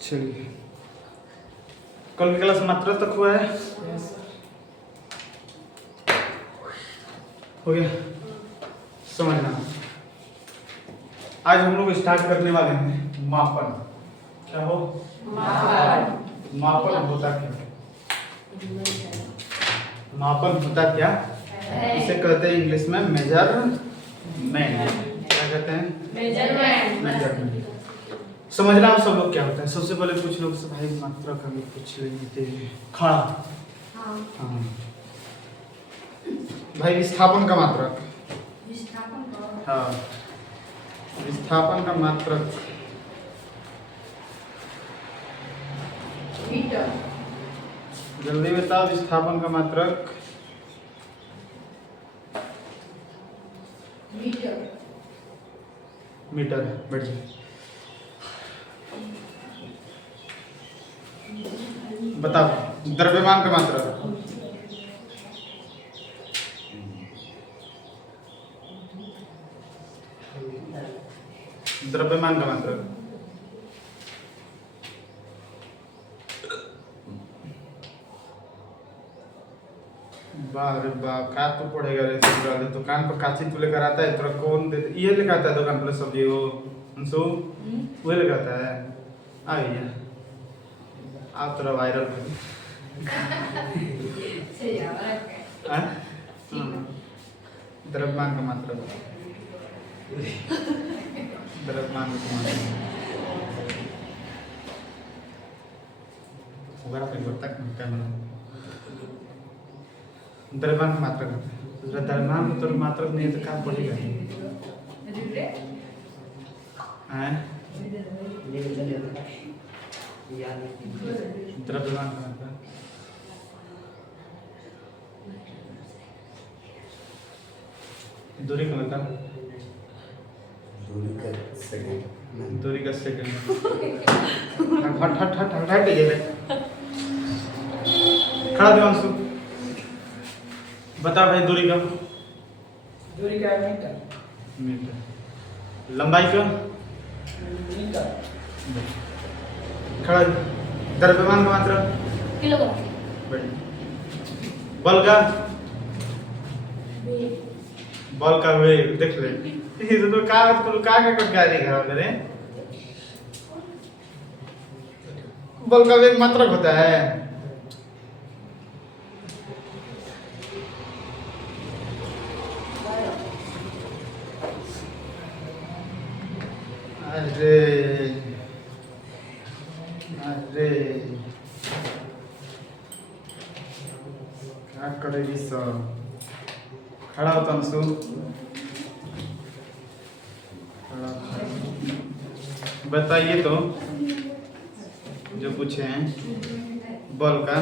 चलिए, कल की क्लास मात्रा तक हुआ है? हो गया? समझना, आज हम लोग स्टार्ट करने वाले हैं मापन। क्या हो? मापन। मापन होता क्या? मापन होता क्या? इसे कहते हैं इंग्लिश में मेजरमेंट। क्या कहते हैं? मेजरमेंट। समझना आप सब लोग क्या होता है। सबसे पहले कुछ लोग से भाई मात्रा का भी पूछ लेते हैं। खड़ा। हाँ। भाई विस्थापन का मात्रक। हाँ, विस्थापन का मात्रक मीटर। जल्दी बताओ, विस्थापन का मात्रक मीटर। मीटर। बैठ जाए। बताओ, द्रव्यमान का मात्रक द्रव्यमान का मात्रक वाह रे वाह, का तू पढ़ेगा रे सब। दुकान पर काची तू लेकर आता है, तोरा कौन देता? ये लेकर आता है दुकान पर सब्जी? वो अंशु वो लेकर आता है। आ गया, आप तोरा वायरल हो। द्रव्यमान का मात्रक द्रव्यमान का मात्रक होगा फिर तक कैमरा। द्रव्यमान का मात्रक होता है। द्रव्यमान में तो मात्रक नहीं है तो क्या पढ़ेगा? हैं? द्रव्यमान का मात्रक दूरी का मतलब दूरी का सेकंड। हट हट हट हट हट ये ले। खड़ा दिवांशु, बता भाई दूरी का मीटर। मीटर। लंबाई का मीटर। खड़ा। द्रव्यमान का मात्रक किलोग्राम। बल का बल का वेग देख ले। ये तो का कर क्या नहीं खराब मेरे। बल का वेग मात्रक होता है। अरे अरे क्या करेगी सब? खड़ा होता अंशु, बताइए तो जो पूछे हैं बल का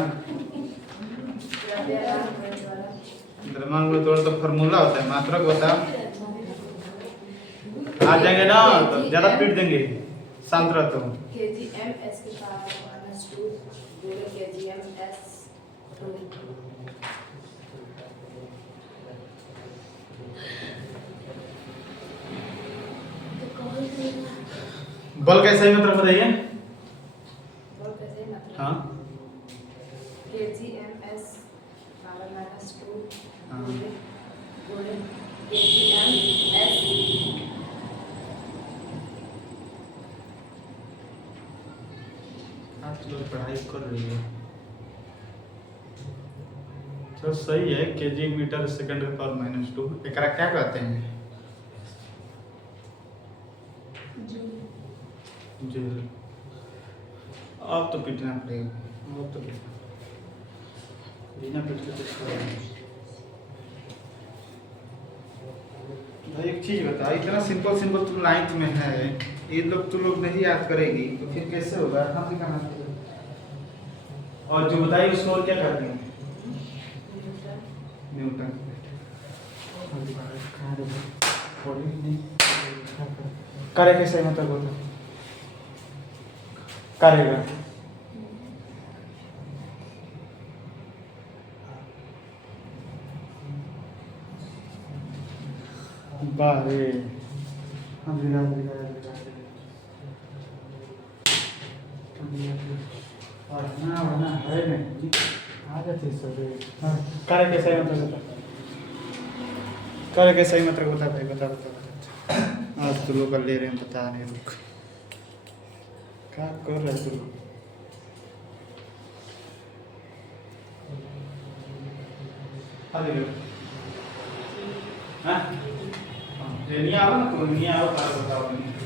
द्रव्यमान में थोड़ा तो फार्मूला होता है, मात्रक होता है। आ जाएंगे ना तो ज्यादा पीट देंगे, शांत रहो तुम। kgm/s के पावर -2 गुणा kgm/s 2। बल का सही मतलब बताइए। और कैसे मतलब? हाँ kgm/s पावर -2 हाँ। गुणा kgm/s। आप लोग पढ़ाई कर रही है तो सही है। केजी मीटर सेकंड के पावर -2 एकरा क्या कहते हैं? जूल। अब तो पीटना पड़ेगा, अब तो पीटना बिना पीट के कुछ करेगा नहीं। भाई एक चीज बता, इतना सिंपल सिंपल तुम 9th में है, ये लोग तुम लोग नहीं याद करेगी तो फिर कैसे होगा? हम भी करना पड़ेगा। और जो बताइए उसको और क्या करते हैं? न्यूटन। कार्य कैसे मतलब होता है? कार्य का बारे हम पढ़ना वरना है नहीं आ जाती सब करे कैसा ही मतलब बता करे कैसा ही मतलब बता भाई बता आज तू लोग ले रहे हैं बता नहीं रुक क्या कर रहे तू लोग अरे लो हाँ ये नहीं आओ ना तो नहीं आओ तार बताओ नहीं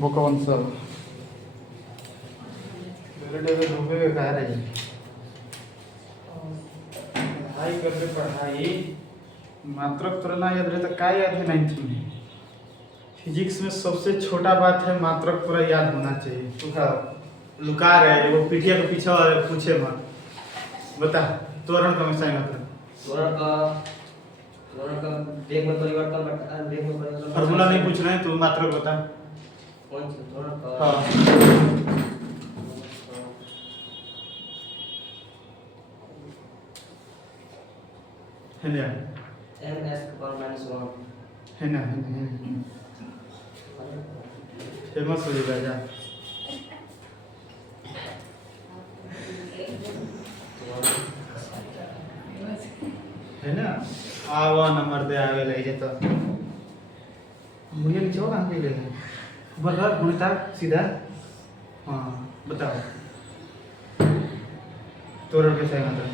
भगवान सब मेरे डेवे रुपए में कह रहे हैं पढ़ाई कर रहे पढ़ाई मात्र तुलना याद रहे तो क्या याद है 9th में फिजिक्स में सबसे छोटा बात है मात्रक पूरा याद होना चाहिए तू का लुका रहे वो पीठिया के पीछे वाले पूछे मत बता त्वरण का मतलब त्वरण का वेग में परिवर्तन वेग में परिवर्तन फार्मूला नहीं पूछ रहे हैं तू मात्रक बता कौन सा त्वरण का हाँ है ना ms के पावर -1 है ना फेमस हो जाएगा जा है ना आवा नंबर दे आवे ले जे तो मुझे नीचे कहां पे ले बगल गुणता सीधा हां बताओ त्वरण कैसा है मतलब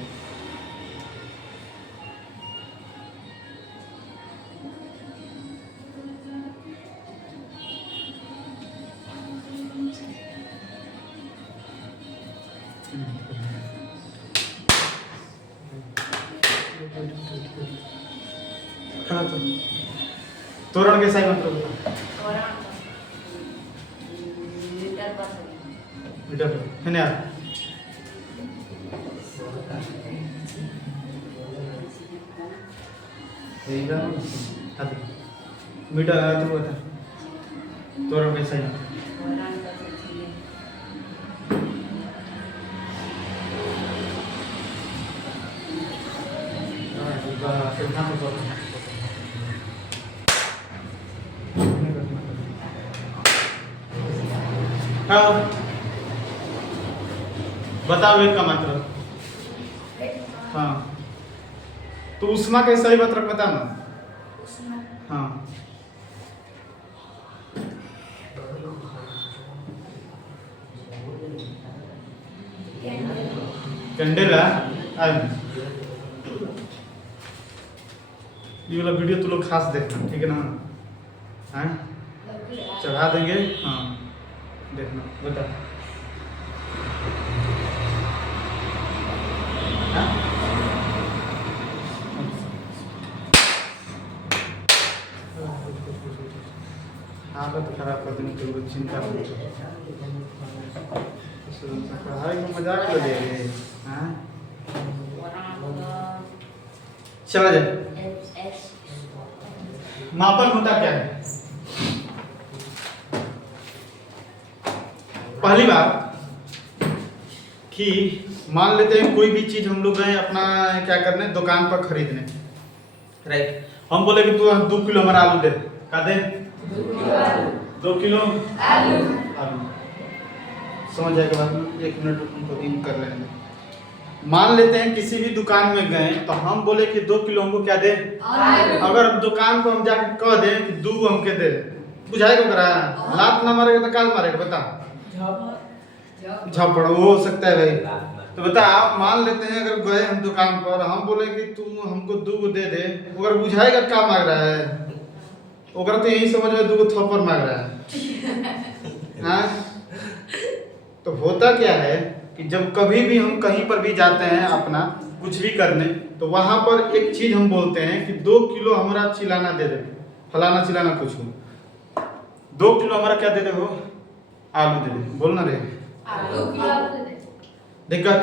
त्वरण कैसा है मतलब मीटर है ना मीटर आया तो बता त्वरण कैसा है हाँ बताओ एक का मात्रक हाँ तो उष्मा का सही मात्रक बता ना हाँ कैंडेला ये वाला वीडियो तो लोग खास देखना ठीक है ना हाँ चढ़ा देंगे हाँ देखना बता हालत खराब कर देने के लिए चिंता पढ़ाई में मजाक ले रहे हाँ चला जाए मापन होता क्या है पहली बात कि मान लेते हैं कोई भी चीज हम लोग गए अपना क्या करने दुकान पर खरीदने राइट हम बोले कि तू 2 किलो हमारा आलू दे का दे 2 किलो आलू समझ जाएगा बात में 1 मिनट उनको इन कर लेने दे मान लेते हैं किसी भी दुकान में गए तो हम बोले कि 2 किलो हमको क्या दे अगर दुकान को हम जाकर कह दें कि 2 हमके दे बुझाएगा करा लात ना मारेगा तो काल मारेगा बता झपड़ वो हो सकता है भाई तो बता आप मान लेते हैं अगर गए हम दुकान पर हम बोले कि तुम हमको 2 दे दे अगर बुझाएगा क्या मांग रहा है अगर तो यही समझ में 2 थप्पड़ मांग रहा है हाँ तो होता क्या है कि जब कभी भी हम कहीं पर भी जाते हैं अपना कुछ भी करने तो वहां पर एक चीज हम बोलते हैं कि 2 किलो हमारा चिलाना दे दे फलाना चिलाना कुछ हो 2 किलो हमारा क्या दे दे हो आलू दे दे बोलना रे दिक्कत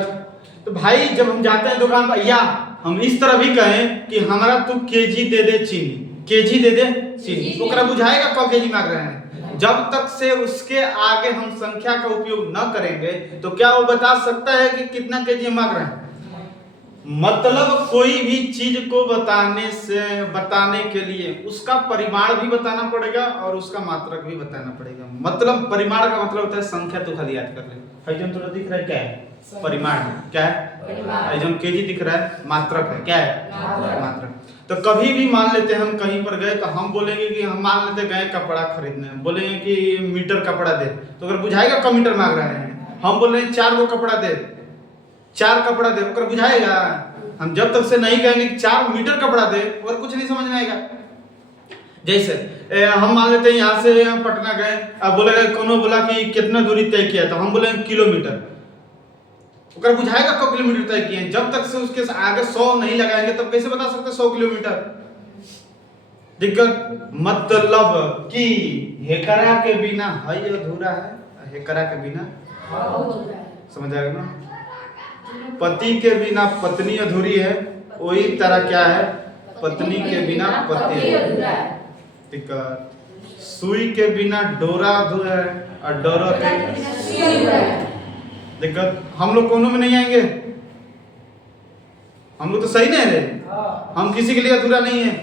तो भाई जब हम जाते हैं दुकान पर या हम इस तरह भी कहें कि हमारा तू केजी दे दे चीनी केजी दे दे चीनी ओकरा बुझाएगा कौ केजी मांग रहे हैं जब तक से उसके आगे हम संख्या का उपयोग न करेंगे तो क्या वो बता सकता है कि कितना केजी मांग रहे हैं मतलब कोई भी चीज को बताने के लिए उसका परिमाण भी बताना पड़ेगा और उसका मात्रक भी बताना पड़ेगा। मतलब परिमाण का मतलब होता है संख्या, तो खाली याद कर ले। भाईजान थोड़ा दिख रहा है क्या है परिमाण, क्या है भाईजान, केजी दिख रहा है मात्रक है, क्या है मात्रक। तो कभी भी मान लेते हैं हम कहीं पर गए तो हम बोलेंगे कि हम मान लेते गए कपड़ा खरीदने, बोलेंगे कि मीटर कपड़ा दे, तो अगर बुझाएगा कम मीटर मांग रहे हैं, हम बोल रहे हैं 4 गो कपड़ा दे, 4 कपड़ा दे, अगर बुझाएगा। हम जब तक से नहीं कहेंगे कि 4 मीटर कपड़ा दे और कुछ नहीं समझ में आएगा। जैसे हम मान लेते हैं यहाँ से पटना गए, अब बोलेगा कोनो बोला कि कितना दूरी तय किया, तो हम बोलेंगे किलोमीटर, अगर बुझाएगा कब किलोमीटर तय किए। जब तक से उसके आगे 100 नहीं लगाएंगे तब कैसे बता सकते 100 किलोमीटर। दिक्कत मतलब कि हेकरा के बिना है अधूरा है, हेकरा के बिना समझ आएगा ना। पति के बिना पत्नी अधूरी है, वही तरह क्या है पत्नी के बिना पति अधूरा है। दिक्कत सुई के बिना डोरा अधूरा है और डोरा के बिना सुई अधूरा है। दिक्कत हम लोग कोनो में नहीं आएंगे, हम लोग तो सही नहीं रहे, हम किसी के लिए अधूरा नहीं है।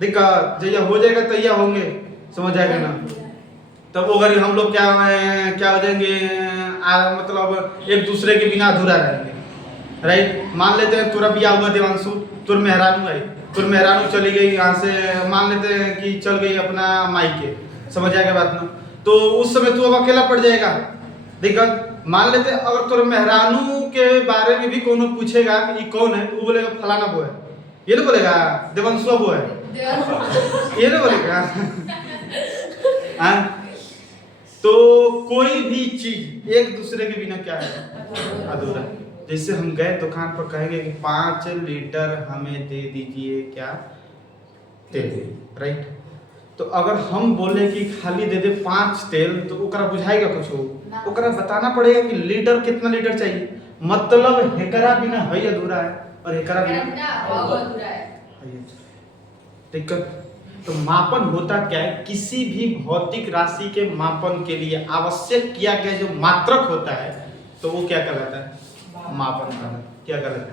दिक्कत जैया हो जाएगा तैया होंगे, समझ आएगा ना। तब अगर हम लोग क्या हो जाएंगे मतलब एक दूसरे के बिना अधूरा रहेंगे, राइट। मान लेते हैं तुरा बिया हुआ देवांशु, तुर मेहरानू आई, तुर मेहरानू चली गई यहाँ से, मान लेते हैं कि चल गई अपना मायके, समझ आएगा बात ना। तो उस समय तू अब अकेला पड़ जाएगा। दिक्कत मान लेते हैं अगर तुर मेहरानू के बारे में भी कोनो पूछेगा कि ये कौन है, तो बोलेगा फलाना वो है, ये नहीं बोलेगा देवांशु वो है, ये नहीं बोलेगा। तो कोई भी चीज एक दूसरे के बिना क्या है अधूरा। जैसे हम गए दुकान पर कहेंगे कि 5 लीटर हमें दे दीजिए क्या तेल, राइट। तो अगर हम बोले कि खाली दे दे 5 तेल, तो ओकरा बुझाएगा कुछ हो, ओकरा बताना पड़ेगा कि लीटर कितना लीटर चाहिए। मतलब हेकरा बिना है अधूरा है और हेकरा बिना अधूरा है। दिक्कत तो मापन होता क्या है, किसी भी भौतिक राशि के मापन के लिए आवश्यक किया गया जो मात्रक होता है तो वो क्या कहलाता है मापन कहलाता है। क्या कहलाता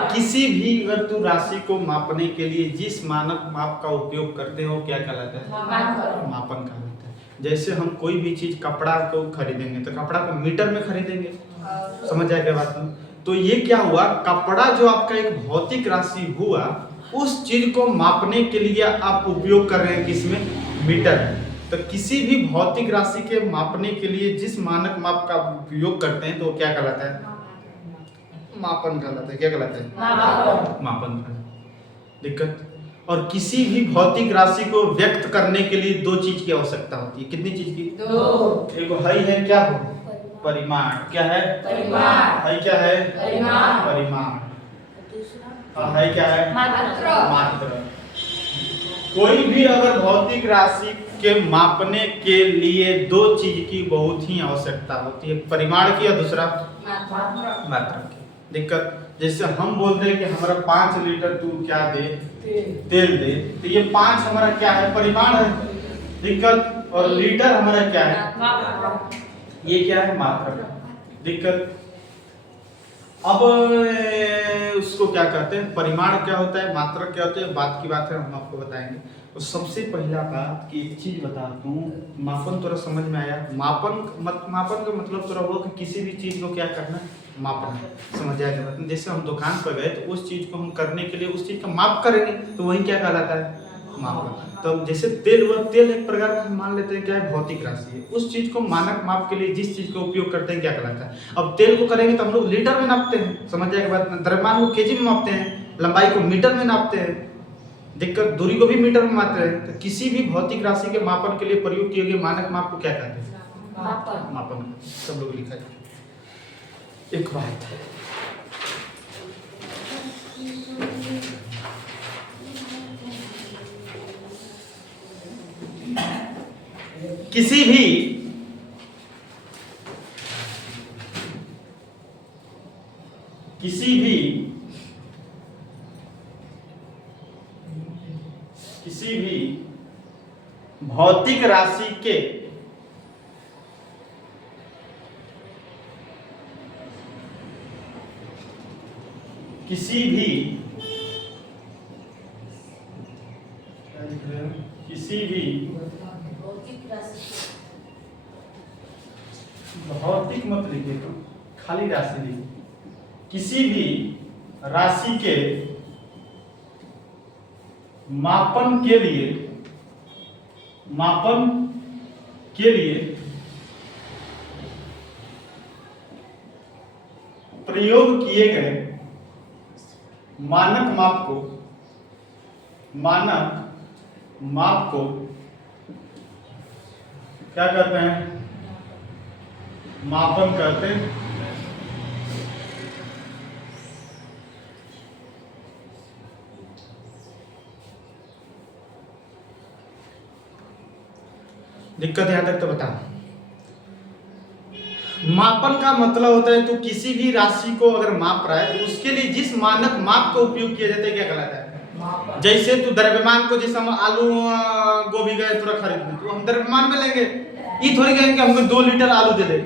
है किसी भी अगर तू राशि को मापने के लिए जिस मानक माप का उपयोग करते हो क्या कहलाता है मापन कहलाता है। जैसे हम कोई भी चीज कपड़ा को खरीदेंगे तो कपड़ा को मीटर में खरीदेंगे, समझ आएगा बात में। तो ये क्या हुआ, कपड़ा जो आपका एक भौतिक राशि हुआ, उस चीज को मापने के लिए आप उपयोग कर रहे हैं किसमें मीटर। तो किसी भी भौतिक राशि के मापने के लिए जिस मानक माप का उपयोग करते हैं तो क्या कहलाता है मापन कहलाता है। क्या कहलाता है मापन का। दिक्कत और किसी भी भौतिक राशि को व्यक्त करने के लिए 2 चीज की आवश्यकता होती है। कितनी चीज की 2। एक है क्या हो परिमाण, क्या है परिमाण, है क्या है परिमाण, है क्या है मात्रा। कोई भी अगर भौतिक राशि के मापने के लिए 2 चीज की बहुत ही आवश्यकता होती है, परिमाण की और दूसरा मात्रा की। दिक्कत जैसे हम बोलते हैं कि हमारा 5 लीटर तू क्या दे तेल दे, तो ये 5 हमारा क्या है परिमाण है। दिक्कत और लीटर हमारा क्या है ये क्या है मात्रा। दिक्कत अब उसको क्या कहते हैं परिमाण क्या होता है मात्रा क्या होता है, बात की बात है हम आपको बताएंगे। तो सबसे पहला बात कि एक चीज बता दूं, मापन थोड़ा समझ में आया। मापन का मतलब थोड़ा वो कि किसी भी चीज को क्या करना मापना, समझ आएगा। जैसे हम दुकान पर गए तो उस चीज को हम करने के लिए उस चीज का माप करेंगे तो वही क्या कहलाता है मापन। तो जैसे तेल हुआ, तेल एक प्रकार का हम मान लेते हैं क्या है भौतिक राशि है, उस चीज को मानक माप के लिए जिस चीज का उपयोग करते हैं क्या कहलाता है। अब तेल को करेंगे तो हम लोग लीटर में नापते हैं, समझ जाएगा बात। द्रव्यमान को केजी में मापते हैं, लंबाई को मीटर में नापते हैं, दिक्कत दूरी को भी मीटर में मापते हैं। तो किसी भी भौतिक राशि के मापन के लिए प्रयोग किए गए मानक माप को क्या कहते हैं मापन। सब लोग लिखा है। एक बात किसी भी भौतिक राशि के किसी भी क्या लिख रहे हैं, किसी भी भौतिक राशि भौतिक मत लिखिए, तो खाली राशि लिखिए। किसी भी राशि के मापन के लिए प्रयोग किए गए मानक माप को क्या कहते हैं? मापन कहते हैं। दिक्कत यहां तक तो बता। मापन का मतलब होता है तो किसी भी राशि को अगर माप रहा है तो उसके लिए जिस मानक माप का उपयोग किया जाता है क्या कहलाता है? जैसे तू द्रव्यमान को, जैसे हम आलू गोभी गए तुरंत खरीदने, तो हम द्रव्यमान में लेंगे। ये थोड़ी कहेंगे हमको 2 लीटर आलू दे दे,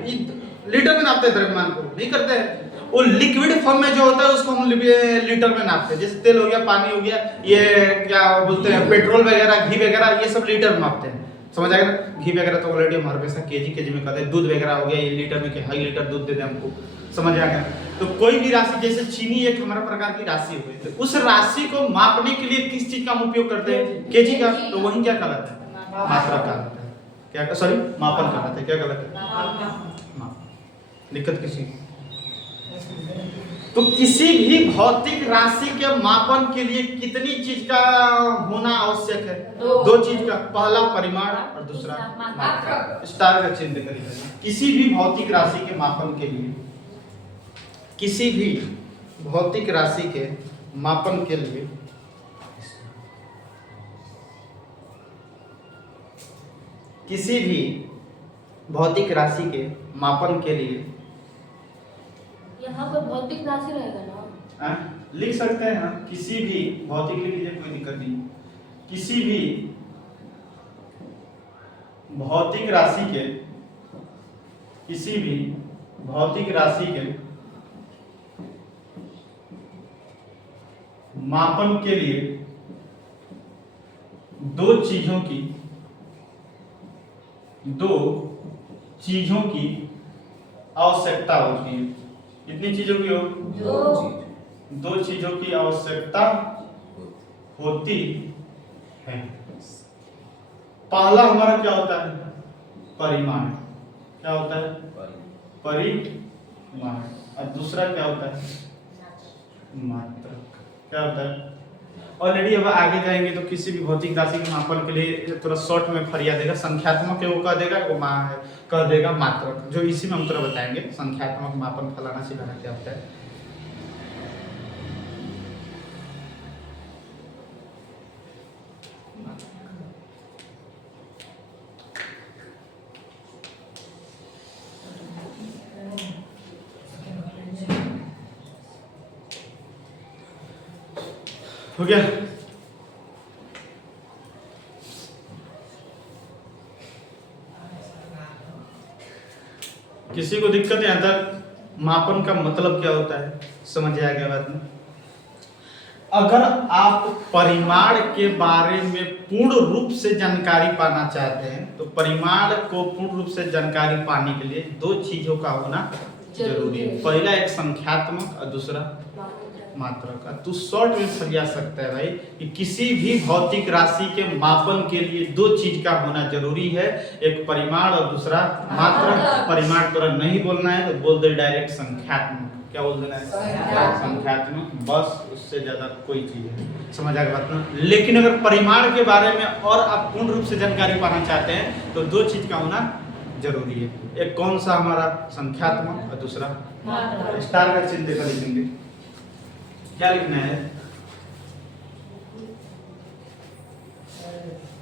लीटर में नापते हैं द्रव्यमान को, नहीं करते हैं। वो लिक्विड फॉर्म में जो होता है उसको हम लीटर में नापते हैं। जैसे तेल हो गया, पानी हो गया, ये क्या बोलते हैं, पेट्रोल वगैरह, घी वगैरह, ये सब लीटर में मापते हैं। समझ आएगा? घी वगैरह तो ऑलरेडी हमारे पैसा केजी में कहते हैं। दूध वगैरह हो गया, ये लीटर में, हाई लीटर दूध दे दे हमको। समझ आ गया? तो कोई भी राशि, जैसे चीनी एक हमारा प्रकार की राशि हुई, तो उस राशि को मापने के लिए किस चीज का हम उपयोग करते हैं? केजी का। तो वही क्या कहलाता है? मात्रा कहलाता है। क्या, सॉरी, मापन कहलाता है। क्या कहलाता है? माप। दिक्कत किसी? तो किसी भी भौतिक राशि के मापन के लिए कितनी चीज का होना आवश्यक है? 2 चीज का। पहला परिमाण और दूसरा मात्रा। स्टार का चिन्ह करिए। किसी भी भौतिक राशि के मापन के लिए, किसी भी भौतिक राशि के मापन के लिए किसी भी भौतिक राशि के मापन के लिए यहाँ पर भौतिक राशि रहेगा ना? लिख सकते हैं हम, किसी भी भौतिक लिख लीजिए, कोई दिक्कत नहीं। किसी भी भौतिक राशि के, किसी भी भौतिक राशि के मापन के लिए 2 चीजों की आवश्यकता होती है। कितनी चीजों की हो? 2 चीजों की आवश्यकता होती है। पहला हमारा क्या होता है? परिमाण। क्या होता है? परिमाण। और दूसरा क्या होता है? मात्रक। क्या होता है? ऑलरेडी अब आगे जाएंगे तो किसी भी भौतिक राशि के मापन के लिए थोड़ा शॉर्ट में फरिया देगा। संख्यात्मक वो कह देगा, वो कह देगा मात्रक, जो इसी में हम थोड़ा बताएंगे। संख्यात्मक मापन फलाना सिलाना क्या होता है। हो गया? किसी को दिक्कत है यहाँ तक? मापन का मतलब क्या होता है समझ आ गया बात में? अगर आप परिमाण के बारे में पूर्ण रूप से जानकारी पाना चाहते हैं तो परिमाण को पूर्ण रूप से जानकारी पाने के लिए 2 चीजों का होना जरूरी है। पहला एक संख्यात्मक और दूसरा मात्रा का। तू शॉर्ट में फरिया सकता है भाई कि किसी भी भौतिक राशि के मापन के लिए 2 चीज का होना जरूरी है, एक परिमाण और दूसरा मात्रा। परिमाण तुरंत नहीं बोलना है तो बोल दे डायरेक्ट संख्यात्मक। क्या बोल देना है? संख्यात्मक। बस, उससे ज्यादा कोई चीज है। समझ आ गया बात ना? लेकिन अगर परिमाण के बारे में और आप पूर्ण रूप से जानकारी पाना चाहते हैं तो 2 चीज का होना जरूरी है। एक कौन सा? हमारा संख्यात्मक और दूसरा स्टार का चिन्ह देकर लिखेंगे। क्या लिखना है?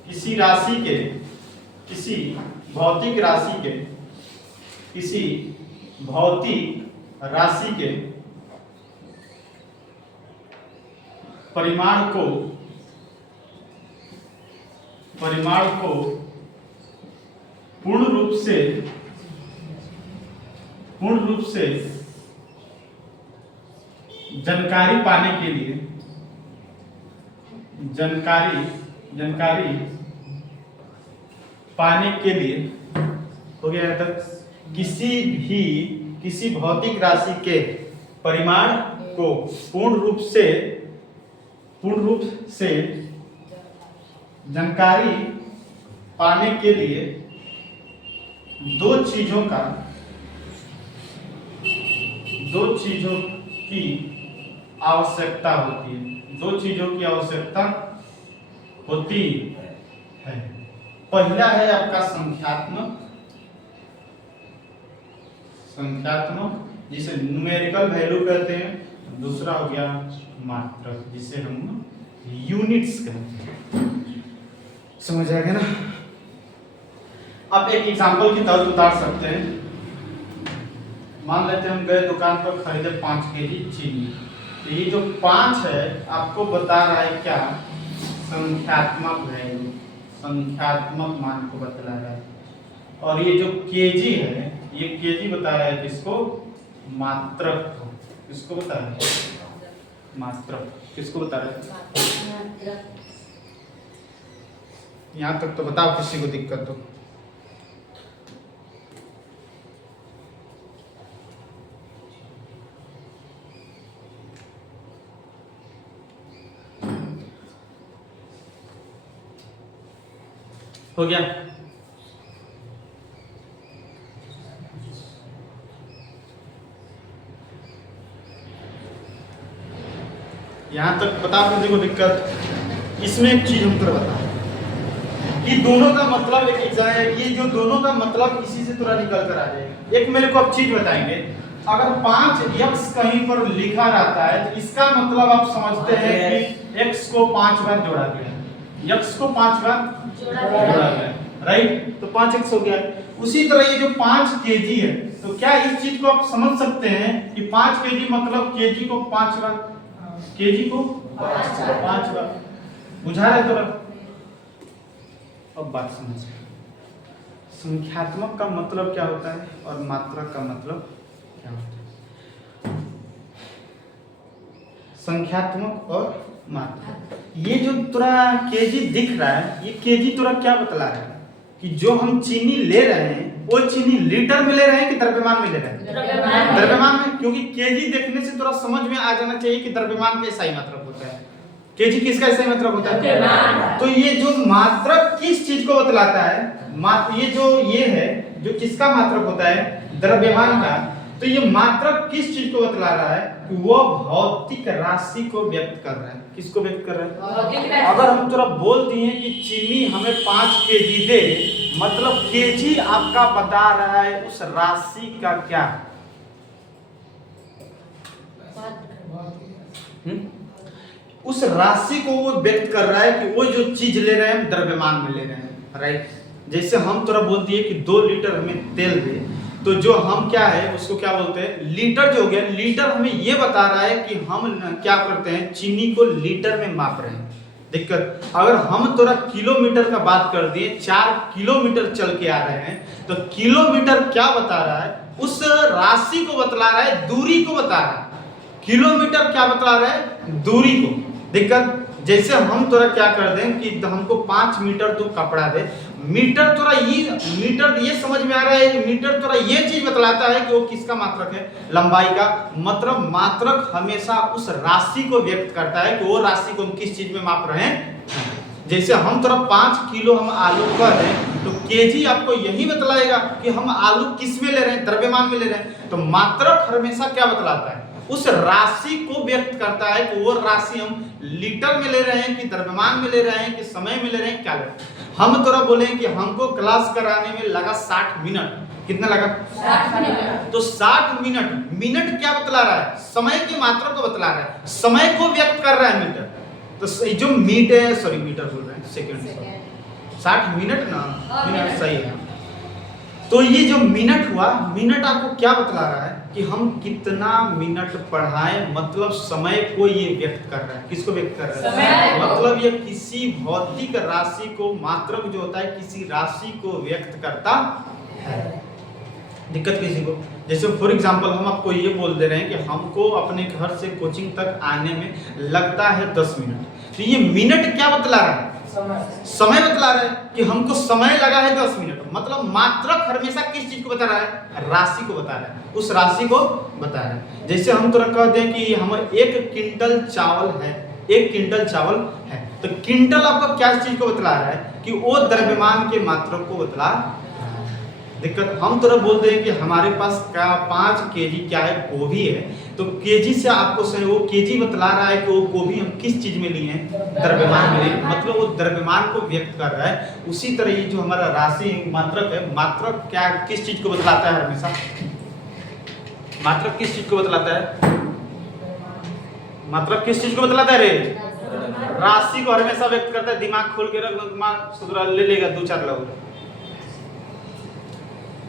किसी राशि के, किसी भौतिक राशि के, किसी भौतिक राशि के परिमाण को पूर्ण रूप से जानकारी पाने के लिए, जानकारी पाने के लिए हो गया यहाँ तक। किसी भौतिक राशि के परिमाण को पूर्ण रूप से जानकारी पाने के लिए दो चीजों की आवश्यकता होती है। दो चीजों की आवश्यकता होती है। पहला है आपका संख्यात्मक जिसे न्यूमेरिकल वैल्यू कहते हैं। दूसरा हो गया मात्रक जिसे हम यूनिट्स कहते हैं। समझ आ गया ना। अब एक एग्जांपल की तरह उतार सकते हैं। मान लेते हैं हम गए दुकान पर खरीदे 5 केजी चीनी। तो ये जो 5 है आपको बता रहा है क्या, संख्यात्मक वैल्यू, संख्यात्मक मान को बता रहा है। और ये जो केजी है, ये केजी बता रहा है किसको, मात्रक को। किसको बता रहा है, मात्रक। किसको बता रहा है, यहाँ तक तो बताओ किसी को दिक्कत हो। हो गया। यहां तक बता किसी को दिक्कत। इसमें एक चीज हम तुझे बताओ कि दोनों का मतलब एक एग्जाम है। ये जो दोनों का मतलब इसी से तुरंत निकल कर आ जाएगा। एक मेरे को अब चीज बताएंगे, अगर 5x कहीं पर लिखा रहता है तो इसका मतलब आप समझते हैं कि x को 5 बार जोड़ा गया, x को 5 बार जोड़ा गया, राइट। तो 5x हो गया। उसी तरह ये जो 5 kg है, तो क्या इस चीज को आप समझ सकते हैं कि 5 kg मतलब kg को 5 बार, kg को 5 बार। बुझा रहे तो अब बात समझ। संख्यात्मक का मतलब क्या होता है और मात्रक का मतलब क्या होता है। संख्यात्मक और मात्रक, ये जो तुरा केजी दिख रहा है, ये केजी तुरा क्या बतला रहा है कि जो हम चीनी ले रहे हैं वो चीनी लीटर में ले रहे हैं कि द्रव्यमान में ले रहे हैं, द्रव्यमान में। क्योंकि केजी देखने से थोड़ा समझ में आ जाना चाहिए कि द्रव्यमान का सही मात्रक होता है। केजी किसका सही मात्रक होता है, तो ये जो मात्रक किस चीज को बतलाता है, ये है जो किसका मात्रक होता है, द्रव्यमान का। तो ये मात्रक किस चीज को बतला रहा है कि वो भौतिक राशि को व्यक्त कर रहा है। किसको व्यक्त कर रहा है, अगर हम थोड़ा बोल दिए कि चीनी हमें 5 केजी दे, मतलब केजी आपका बता रहा है उस राशि का क्या, उस राशि को वो व्यक्त कर रहा है कि वो जो चीज ले रहे हैं द्रव्यमान में ले रहे हैं, राइट। जैसे हम थोड़ा बोल दिए कि 2 लीटर हमें तेल दे, तो जो हम क्या है उसको क्या बोलते हैं, लीटर। जो हो गया लीटर हमें ये बता रहा है कि हम क्या करते हैं, चीनी को लीटर में माप रहे हैं। दिक्कत, अगर हम थोड़ा किलोमीटर का बात कर दिए, 4 किलोमीटर चल के आ रहे हैं, तो किलोमीटर क्या बता रहा है, उस राशि को बतला रहा है, दूरी को बता रहा है। किलोमीटर क्या बता रहा है, दूरी को। दिक्कत, जैसे हम थोड़ा क्या कर दें कि हमको 5 मीटर तो कपड़ा दे, मीटर थोड़ा ये समझ में आ रहा है, मीटर थोड़ा ये चीज बतलाता है कि वो किसका मात्रक है, लंबाई का। मतलब मात्रक हमेशा उस राशि को व्यक्त करता है कि वो राशि को हम किस चीज में माप रहे हैं। जैसे हम थोड़ा 5 किलो हम आलू कर रहे हैं, तो केजी आपको यही बतलाएगा कि हम आलू किस में ले रहे हैं, द्रव्यमान में ले रहे हैं। तो मात्रक हमेशा क्या बतलाता है, उस राशि को व्यक्त करता है कि वो राशि हम लीटर में ले रहे हैं कि द्रव्यमान में ले रहे हैं कि समय में ले रहे हैं, क्या ले रहे हैं। हम थोड़ा बोले कि हमको क्लास कराने में लगा 60 मिनट। कितना लगा, 60 मिनट। तो 60 मिनट, मिनट क्या बतला रहा है, समय की मात्रा को बतला रहा है, समय को व्यक्त कर रहा है मीटर। तो जो मीटर बोल रहे हैं, सेकंड, 60 मिनट ना, मिनट सही है। तो ये जो मिनट हुआ, मिनट आपको क्या बतला रहा है कि हम कितना मिनट पढ़ाएं, मतलब समय को ये व्यक्त कर रहा है। किसको व्यक्त कर रहा है, मतलब ये किसी भौतिक राशि को, मात्रक जो होता है किसी राशि को व्यक्त करता है। दिक्कत किसी को, जैसे फॉर एग्जांपल हम आपको ये बोल दे रहे हैं कि हमको अपने घर से कोचिंग तक आने में लगता है 10 मिनट, तो ये मिनट क्या बतला रहा है? समय बतला रहा है कि हमको समय लगा है 10 मिनट। मतलब मात्रक हमेशा किस चीज को बता रहा है? राशि को बता रहा है, उस राशि को बता रहा है। जैसे हम तुरंत कहते हैं कि हम 1 क्विंटल चावल है, 1 क्विंटल चावल है, तो क्विंटल आपको क्या चीज को बतला रहा है? कि वो द्रव्यमान के मात्रक को बतला रहा है। दिक्कत हम तुरंत बोलते हैं कि हमारे पास क्या 5 केजी क्या है? गोभी है, तो केजी से आपको सही वो केजी बतला रहा है कि वो गोभी हम किस चीज में लिए हैं? द्रव्यमान में लिए, मतलब वो द्रव्यमान को व्यक्त कर रहा है। उसी तरह ये जो हमारा राशि मात्रक है, मात्रक क्या किस चीज को बतलाता है? हमेशा मात्रक किस चीज को बतलाता है? मात्रक किस चीज को बतलाता है रे? राशि को हमेशा व्यक्त करता है। दिमाग खोल के रख, दिमाग सुधरा ले लेगा 2-4 लोग,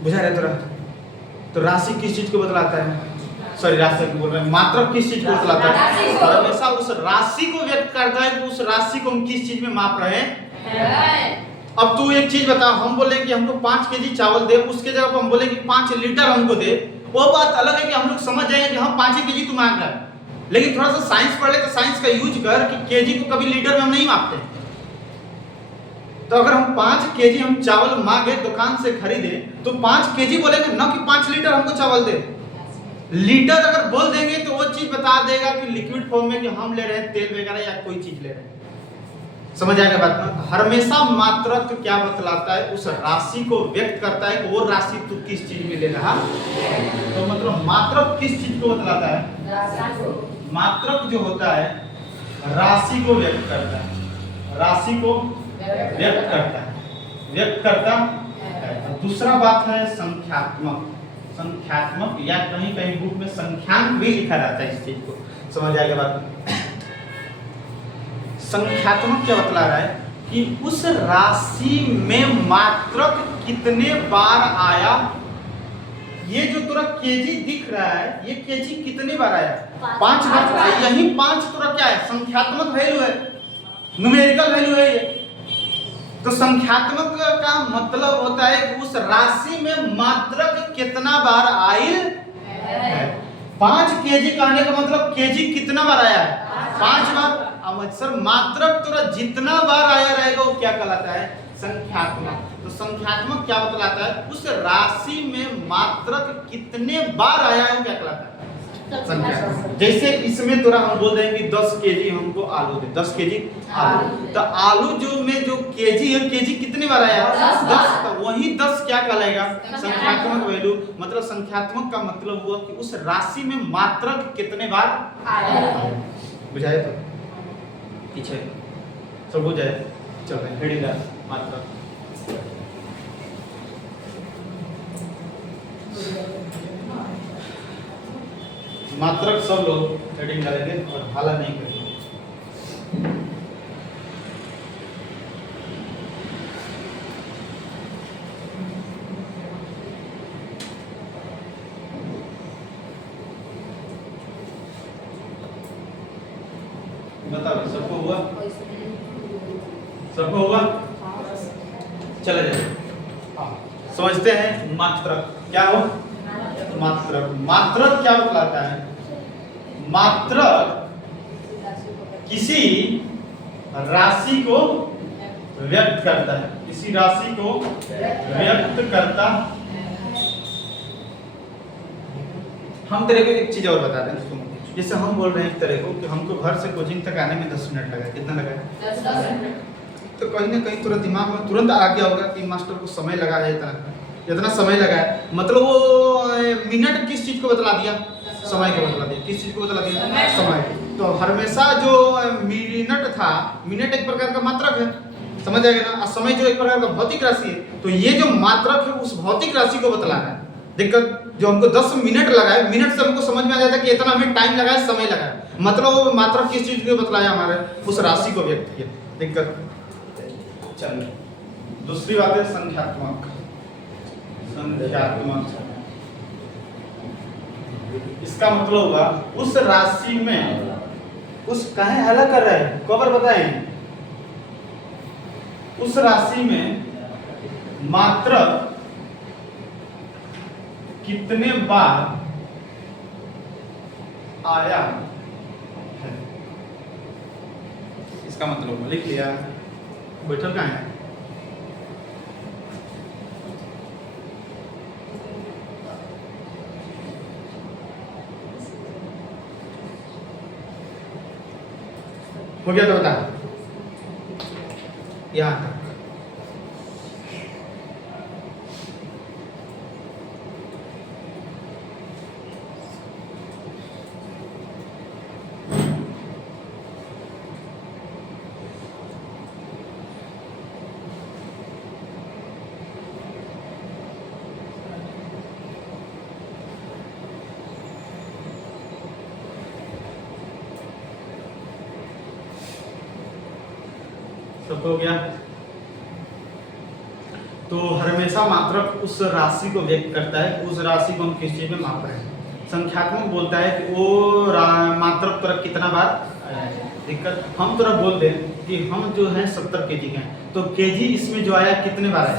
बुझा रहे तोरा? तो राशि किस चीज को बतलाता है? सॉरी, राशि बोल रहे हैं, मात्रक किस चीज को बतलाता है? हमेशा उस राशि को व्यक्त करता है कि उस राशि को हम किस चीज में माप रहे हैं। अब तू एक चीज बता, हम बोले कि हमको 5 केजी चावल दे, उसके जगह पर हम बोले कि 5 लीटर हमको दे, वो बात अलग है कि हम लोग समझ जाएंगे कि हम 5 केजी तू मांग रहा है। लेकिन थोड़ा सा साइंस पढ़ ले तो साइंस का यूज कर कि केजी को कभी लीटर में हम नहीं मापते। तो अगर हम 5 केजी हम चावल मांगे दुकान से खरीदे, तो 5 केजी बोलेंगे ना कि 5 लीटर हमको चावल दे। लीटर अगर बोल देंगे तो वो चीज बता देगा कि लिक्विड फॉर्म में कि हम ले रहे हैं तेल वगैरह या कोई चीज ले रहे हैं। समझ आएगा बात में? हमेशा मात्रक क्या बतलाता है? उस राशि को व्यक्त करता है कि वो राशि तू किस चीज में ले रहा है। तो मतलब मात्रक किस चीज को बतलाता है? मात्रक जो होता है राशि को व्यक्त करता है, राशि को व्यक्त करता है, व्यक्त करता है। दूसरा बात है संख्यात्मक। संख्यात्मक या कहीं कहीं बुक में संख्यांक भी लिखा रहता है, इस चीज को समझ आएगा बात। संख्यात्मक क्या बतला रहा है? कि उस राशि में मात्रक कितने बार आया। ये जो तुरा केजी दिख रहा है, ये केजी कितने बार आया? 5 बार। यही 5 तुरा क्या है? संख्यात्मक वैल्यू है, न्यूमेरिकल वैल्यू है ये। तो संख्यात्मक का मतलब होता है कि उस राशि में मात्रक कितना बार आयल है। 5 केजी कहने का मतलब केजी कितना बार आया है? 5 बार। अब सर मात्रक तुरा जितना बार आया रहेगा वो क्या कहलाता है? संख्यात्मक। तो संख्यात्मक क्या बतलाता है? उस राशि में मात्रक कितने बार आया है वो क्या कहलाता है? संख्या। जैसे इसमें तुरा हम बोल देंगे 10 केजी हमको आलू दे, 10 केजी आलू, तो आलू जो में जो केजी है, केजी कितने बार आया? 10। तो वही 10 क्या कहलाएगा? संख्यात्मक वैल्यू। मतलब संख्यात्मक का मतलब हुआ कि उस राशि में मात्रक कितने बार आया। बुझाए? तो पीछे सब हो जाए। चलो हेडिंग मात्रक। मात्रक सब लोग हेडिंग डालेंगे और हाला नहीं करेंगे। बताओ सबको हुआ? सबको हुआ? चले जाए। समझते हैं मात्रक क्या हो? मात्रक। मात्रक क्या बतलाता है? मात्रक किसी राशि को व्यक्त करता है, किसी राशि को व्यक्त करता। हम तेरे को एक चीज और बता दें तुम, जैसे हम बोल रहे हैं एक तरह को कि हमको घर से कोचिंग तक आने में 10 मिनट लगा। कितना लगा? 10 मिनट। तो कहीं ना कहीं तुरंत दिमाग में तुरंत आ गया होगा कि मास्टर को समय लगा है, इतना समय लगा है। मतलब वो मिनट किस चीज को बतला दिया? समय को बतला दिया। किस चीज को बतला दिया? समय। तो हमेशा जो मिनट था, मिनट एक प्रकार का मात्रक है, समझ आएगा ना? समय जो एक प्रकार का भौतिक राशि है, तो ये जो मात्रक है उस भौतिक राशि को बतलाना है। दिक्कत जो हमको 10 मिनट लगा है, मिनट से हमको समझ में आ जाता है कि इतना हमें टाइम लगा है, समय लगा है। मतलब वो मात्रक किस चीज को बतलाया? हमारे उस राशि को व्यक्त किया। दिक्कत। चलिए दूसरी बात है संख्यात्मक। संख्यात्मक इसका मतलब होगा उस राशि में, उस कहे हला कर रहे हैं कबर बताएं, उस राशि में मात्रक कितने बार आया है। इसका मतलब लिख लिया। बैठल कहाँ है? हो गया तो बता। यहां तक सब हो गया। तो हमेशा मात्रक उस राशि को व्यक्त करता है, उस राशि को हम किस चीज में माप रहे हैं। संख्यात्मक बोलता है कि वो मात्रक तरफ कितना बार आया है। दिक्कत हम तरफ बोल दें कि हम जो है 70 केजी के हैं, तो केजी इसमें जो आया कितने बार आया?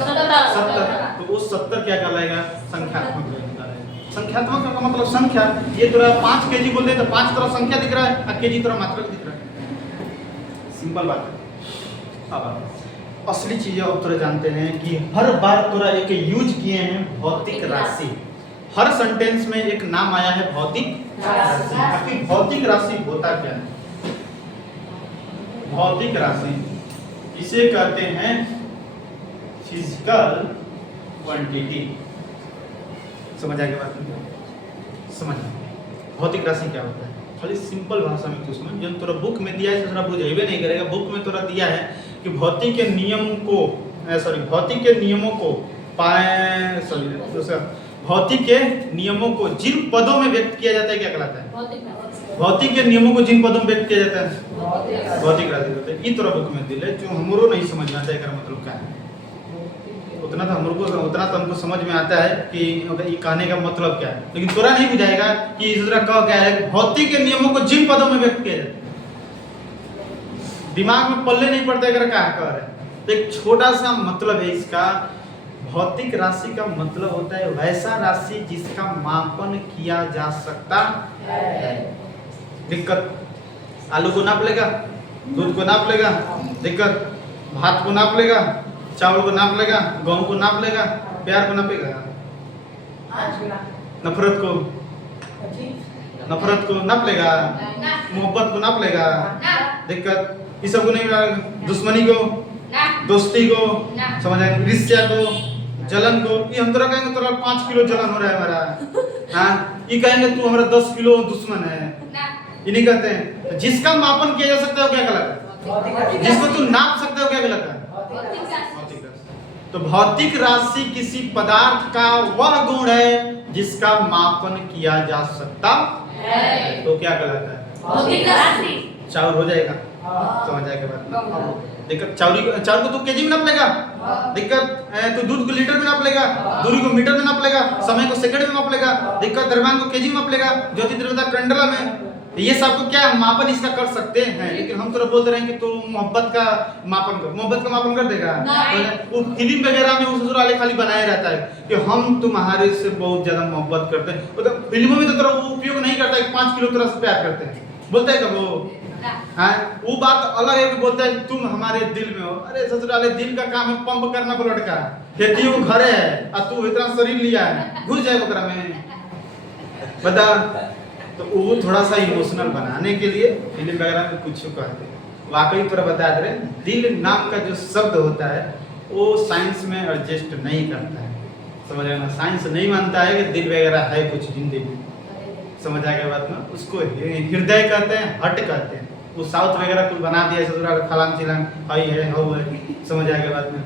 70। तो वो 70 क्या कहलाएगा? संख्यात्मक कहलाएगा। संख्यात्मक का मतलब संख्या। ये तरह 5 केजी बोल दे तो 5 तरह संख्या दिख रहा है और केजी तरह मात्रक दिख रहा है। सिंपल बात है। अब असली चीजें अब तोरा जानते हैं कि हर बार तोरा एक यूज किए हैं भौतिक राशि। हर सेंटेंस में एक नाम आया है भौतिक राशि। आखिर भौतिक राशि होता क्या है? भौतिक राशि इसे कहते हैं फिजिकल क्वांटिटी। समझ आ गया बात? समझ भौतिक राशि क्या होता है? खाली सिंपल भाषा में तू समझ। जो तोरा बुक में दिया है तोरा बुझेबे नहीं करेगा। बुक में तोरा दिया है कि भौतिक के नियम को भौतिक के नियमों को भौतिक के नियमों को जिन पदों में व्यक्त किया जाता है क्या कहलाता है? भौतिक के नियमों को जिन पदों में व्यक्त किया जाता है भौतिक राशि होता है। ये तोरा बुक में दिले जो हमरो नहीं समझ में आता है इसका मतलब क्या है। उतना तो हमको समझ में आता है कि ये कहने का मतलब क्या है, लेकिन तोरा नहीं बुझाएगा कि इस तरह कह क्या है। भौतिक के नियमों को जिन पदों में व्यक्त किया जाता है, दिमाग में पल्ले नहीं पड़ता है क्या कह रहे हैं। तो एक छोटा सा मतलब है इसका। भौतिक राशि का मतलब होता है वैसा राशि जिसका मापन किया जा सकता है। दिक्कत आलू को नाप लेगा, दूध को नाप लेगा, दिक्कत भात को नाप लेगा, चावल को नाप लेगा, गेहूं को नाप लेगा, प्यार को नापेगा, नफरत को नाप लेगा, मोहब्बत को नाप लेगा, दिक्कत इस सब को नहीं, दुश्मनी को, दोस्ती को, समझ आए, ईर्ष्या को, जलन को। ये हम तोरा कहेंगे तोरा 5 किलो जलन हो रहा है हमारा, हाँ ये कहेंगे तू हमारा 10 किलो दुश्मन है। ये नहीं कहते हैं। जिसका मापन किया जा सकता है वो क्या कहलाता है? जिसको तू नाप सकता है वो क्या कहलाता है? तो भौतिक राशि किसी पदार्थ का वह गुण है जिसका मापन किया जा सकता है, तो क्या कहलाता है? भौतिक राशि। चाउर हो जाएगा, समझ आएगा बात? दिक्कत चाउर को तू केजी में नाप लेगा, दिक्कत तू दूध को लीटर में नाप लेगा, दूरी को मीटर में नाप लेगा, समय को सेकंड में नाप लेगा, दिक्कत द्रव्यमान को केजी में नाप लेगा, ज्योति द्रव्यता कंडला में। ये सब को क्या मापन इसका कर सकते हैं। लेकिन हम तो बोलते रहेंगे तो मोहब्बत का मापन कर, मोहब्बत का मापन कर देगा? वो फिल्म वगैरह में उस वाले खाली बनाया रहता है कि हम तुम्हारे से बहुत ज्यादा मोहब्बत करते हैं। मतलब फिल्मों में तो तरह वो उपयोग नहीं करता है 5 किलो तरह से प्यार करते हैं, बोलता है कब वो? हाँ वो बात अलग है कि बोलता है तुम हमारे दिल में हो। अरे ससुराले दिल का काम है पंप करना ब्लड का, खेती को घर है और तू इतना शरीर लिया है, घुस जाए बकरा में, बता। तो वो थोड़ा सा इमोशनल बनाने के लिए फिल्म वगैरह में कुछ कहते हैं। वाकई पर बता दे रहे, दिल नाम का जो शब्द होता है वो साइंस में एडजस्ट नहीं करता है, समझ आया ना? साइंस नहीं मानता है कि दिल वगैरह है कुछ जिंदगी, समझ आ गया बात ना? उसको हृदय कहते हैं, हट कहते हैं। वो साउथ वगैरह कुछ बना दिया ससुराल फलांग चिलांग हई है हव है, समझ आ गया बात में?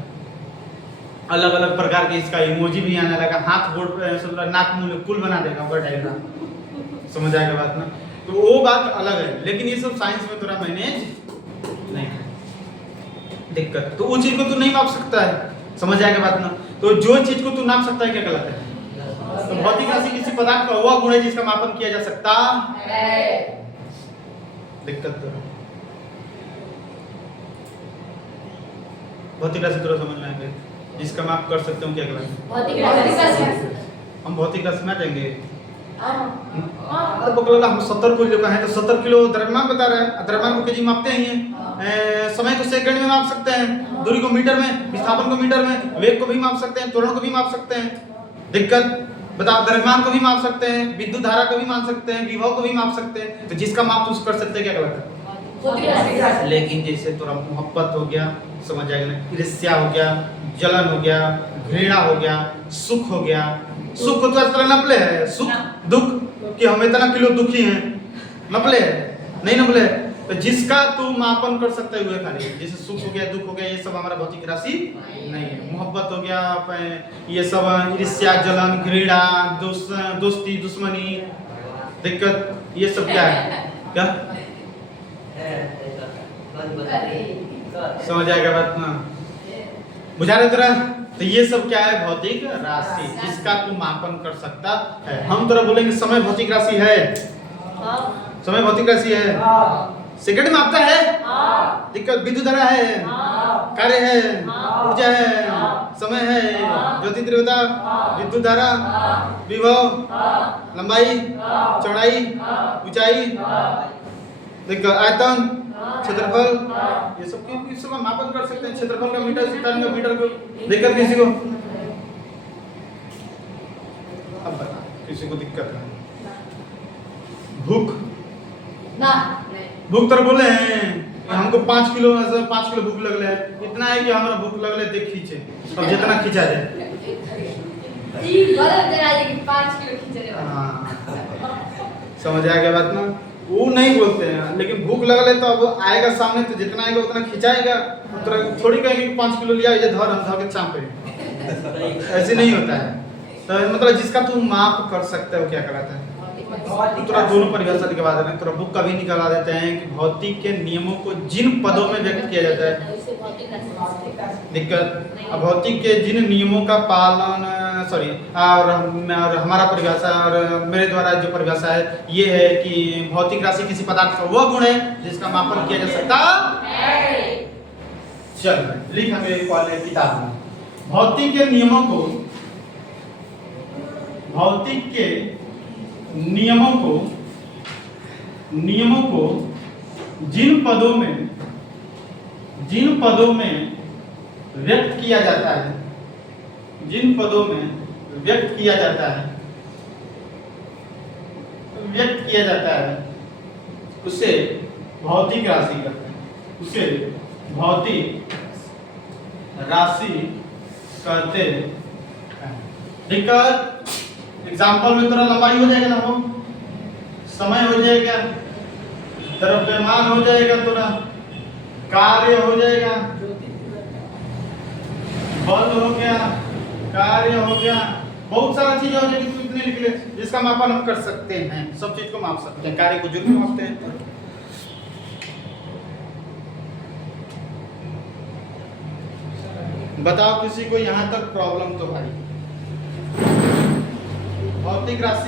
अलग अलग प्रकार के इसका इमोजी भी आने लगा, हाथ बोर्ड पे नाक मुंह कुल बना देगा वो डायग्राम, समझ आएगा बात ना? तो वो बात अलग है, लेकिन ये सब साइंस में थोड़ा मैनेज नहीं है। दिक्कत तो वो चीज को तू नहीं माप सकता है, समझ आएगा बात ना? तो जो चीज को तू नाप सकता है क्या कहलाता है? तो भौतिक राशि किसी पदार्थ का वह गुण है जिसका मापन किया जा सकता है। दिक्कत तो भौतिक राशि थोड़ा समझ में आएगा, जिसका माप कर सकते हो क्या कहलाता है? भौतिक राशि। हम भौतिक राशि में जाएंगे। हाँ अरे बकला का हम 70 किलो का है तो 70 किलो द्रव्यमान बता रहे हैं। द्रव्यमान को केजी में मापते ही हैं, समय को सेकंड में माप सकते हैं, दूरी को मीटर में, विस्थापन को मीटर में, वेग को भी माप सकते हैं, त्वरण को भी माप सकते हैं। दिक्कत बताओ, द्रव्यमान को भी माप सकते हैं, विद्युत धारा को भी माप सकते हैं, विभव को भी माप सकते हैं। तो जिसका माप तुम कर सकते हैं, क्या गलत है? लेकिन जैसे थोड़ा मोहब्बत हो गया, समझ जाएगा ना, ईर्ष्या हो गया, जलन हो गया, घृणा हो गया, सुख हो गया। सुख को तो इस तरह नपले है, सुख दुख कि हम इतना किलो दुखी हैं, नपले है नहीं नपले। तो जिसका तू मापन कर सकते हुए खाली, जैसे सुख हो गया, दुख हो गया, ये सब हमारा भौतिक राशि नहीं है। मोहब्बत हो गया, ये सब ईर्ष्या, जलन, घृणा, दोस्ती, दुश्मनी, दिक्कत, ये सब क्या है? क्या समझ आएगा बात ना? बुझा रहे तरह? तो ये सब क्या है? भौतिक राशि, जिसका तू मापन कर सकता है। हम तरह बोलेंगे समय भौतिक राशि है, समय भौतिक राशि है, सेकंड में मापता है, दिक्कत विद्युत धारा है, कार्य है, ऊर्जा है, समय है, ज्योति तीव्रता, विद्युत धारा, विभव, लंबाई, चौड़ाई, ऊंचाई, दिक्कत आयतन, क्षेत्रफल, ये सब की इसका मापन कर सकते हैं। क्षेत्रफल का मीटर से टन का मीटर को दिक्कत किसी को? अब बता, किसी को दिक्कत है? भूख ना भूख तर बोले हैं हमको 5 किलो ऐसा 5 किलो भूख लगले है, इतना है कि हमारा भूख लगले देख खींचे, अब जितना खींचा जाए। गलत है कि 5 किलो खींचने वाला। हाँ, समझ आ गया बात ना? वो नहीं बोलते हैं, लेकिन भूख लगले तो अब आएगा सामने, तो जितना आएगा उतना खिंचाएगा। तो थोड़ी कहेंगे कि 5 किलो लिया, ये धर हम धर के चापे, ऐसे नहीं होता है। तो मतलब जिसका तुम माप कर सकते हो, क्या कहलाता है? थोड़ा दोनों परिभाषा निकलवा देते हैं, थोड़ा बुक का भी निकलवा देते हैं कि भौतिक के नियमों को जिन पदों में व्यक्त किया जाता है, दिक्कत अब भौतिक के जिन नियमों का पालन, सॉरी, और हमारा परिभाषा और मेरे द्वारा जो परिभाषा है ये है कि भौतिक राशि किसी पदार्थ का वह गुण है जिसका मापन किया जा सकता है। चल लिख हमें वाले किताब में भौतिक के नियमों को, भौतिक के नियमों को जिन पदों में व्यक्त किया जाता है, जिन पदों में व्यक्त किया जाता है उसे भौतिक राशि कहते हैं, उसे भौतिक राशि कहते हैं। दिक्कत एग्जाम्पल में थोड़ा लंबाई हो जाएगा ना, वो समय हो जाएगा, द्रव्यमान हो जाएगा, थोड़ा कार्य हो जाएगा, बल हो गया, कार्य हो गया, बहुत सारा चीज हो जाएगी। तो इतने लिख ले जिसका मापन हम कर सकते हैं, सब चीज को माप सकते हैं, कार्य को जो भी मापते हैं। बताओ किसी को यहाँ तक प्रॉब्लम तो भाई भौतिक राशि